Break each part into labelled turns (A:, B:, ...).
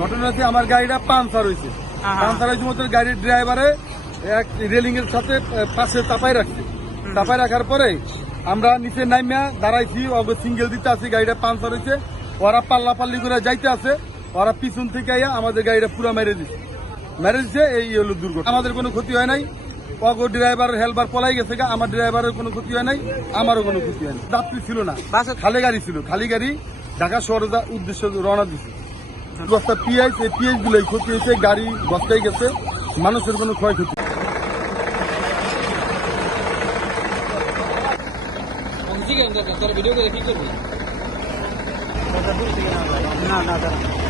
A: ঘটনা হচ্ছে আমার গাড়িটা পাঞ্চার হয়েছে। পাঞ্চার হয়েছে মতো গাড়ির ড্রাইভারে এক রেলিং এর সাথে পাশে চাপাই রাখছে। চাপাই রাখার পরে আমরা নিচে নামিয়া দাঁড়াইছি সিঙ্গেল দিতে আছি গাড়িটা পাঞ্চার হয়েছে। ওরা পাল্লা পাল্লি করে যাইতে আছে ওরা পিছন থেকে আইয়া আমাদের গাড়িটা পুরো মেরে দিচ্ছে মেরে দিচ্ছে এই হলো দুর্ঘটনা। আমাদের কোনো ক্ষতি হয় নাই। অগ ড্রাইভার হেলবার পলাই গেছে গা, আমার ড্রাইভারের কোনো ক্ষতি হয় নাই আমারও কোনো ক্ষতি হয় নাই। যাত্রী ছিল না খালি গাড়ি ছিল খালি গাড়ি ঢাকা শহরে উদ্দেশ্য রওনা দিছে। বস্তা পিঁয়াজ এই পিঁয়াজ গুলোই ক্ষতি হয়েছে গাড়ি বস্তায় গেছে মানুষের কোনো ক্ষয়ক্ষতি
B: না না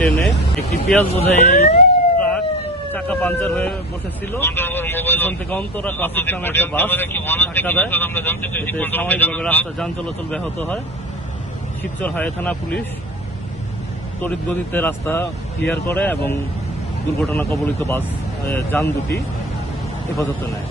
C: লেনে একটি পেঁয়াজ চাকা হয়ে বসেছিল। অন্তরা রাস্তা যান চলাচল ব্যাহত হয়। শিবচর হাইওয়ে থানা পুলিশ তড়িৎ গতিতে রাস্তা ক্লিয়ার করে এবং দুর্ঘটনা কবলিত বাস যান দুটি হেফাজতে নেয়।